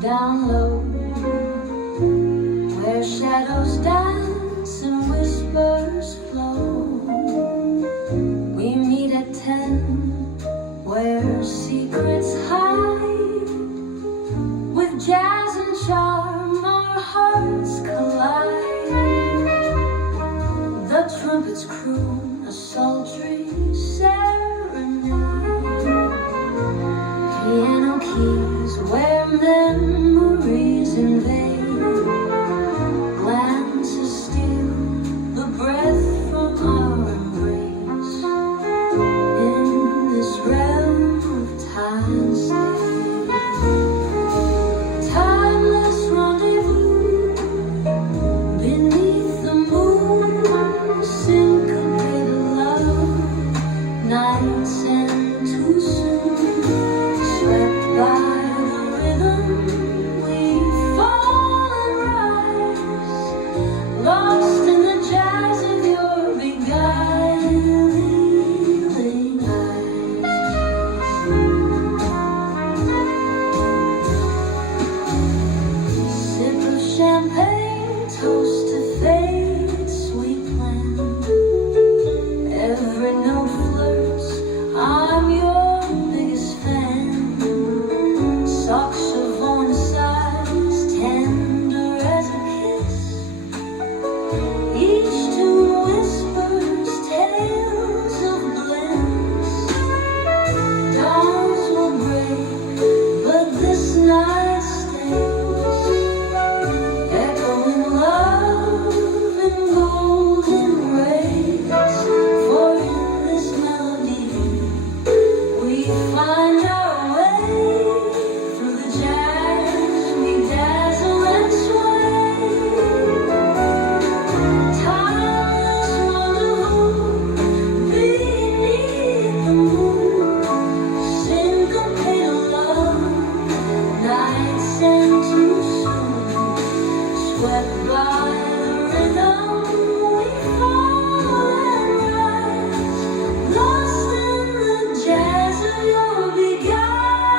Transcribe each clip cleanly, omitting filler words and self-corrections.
down low, where shadows dance and whispers flow. We meet at 10, where secrets hide. With jazz and charm, our hearts collide. The trumpets croon a sultry serenade. Piano keys where memories invade. Glances steal the breath from our embrace. In this realm of time stays. Timeless rendezvous beneath the moon. Syncopated love, nights end too soon. Swept by the rhythm, we fall and rise, lost in the jazz of your beguiling eyes. Sip of champagne, toast to fate, sweet plan. Every note flirts, I'm your biggest fan. Saxophone sighs, tender as a kiss. Each tune whispers tales of bliss. Dawns will break, but this night stays. Echoing love and golden rays. For in this melody we find our way. Through the jazz we dazzle and sway. Timeless rendezvous beneath the moon. Syncopated love, nights end too soon. Swept by the rhythm, we fall and rise, lost in the jazz of your beguiling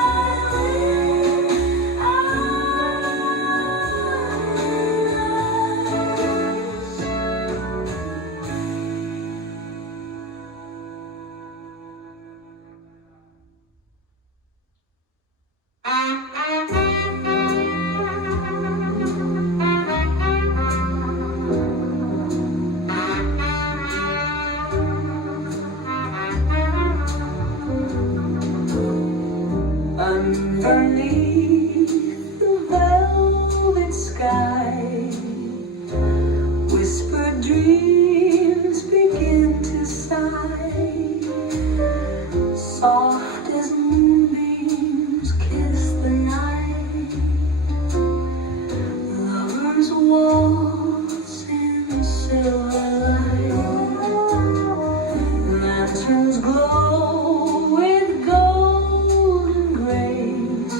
underneath the velvet sky. Whispered dreams begin to sigh. Soft as moonbeams kiss the night. Lovers waltz in silver light. Lanterns glow with golden grace.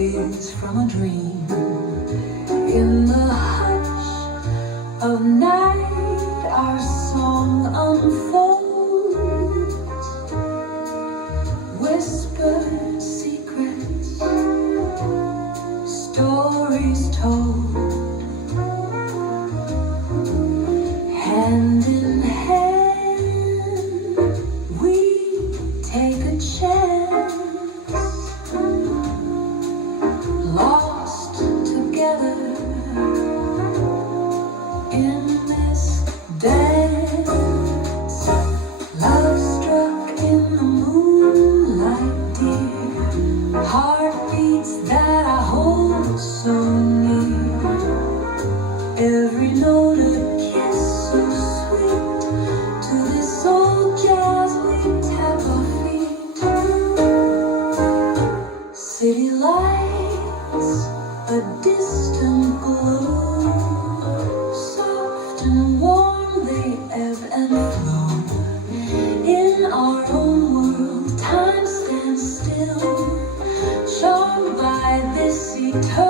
days from a dream. In the hush of night, our song unfolds. Whispered secrets, stories told. Hand in hand, we take a chance. Lost together in this dance. Love struck in the moonlight, dear. Heartbeats that I hold so near. Every note a kiss so sweet. To this old jazz we tap our feet. City lights, a distant glow. Soft and warm they ebb and flow. In our own world, time stands still, charmed by this eternal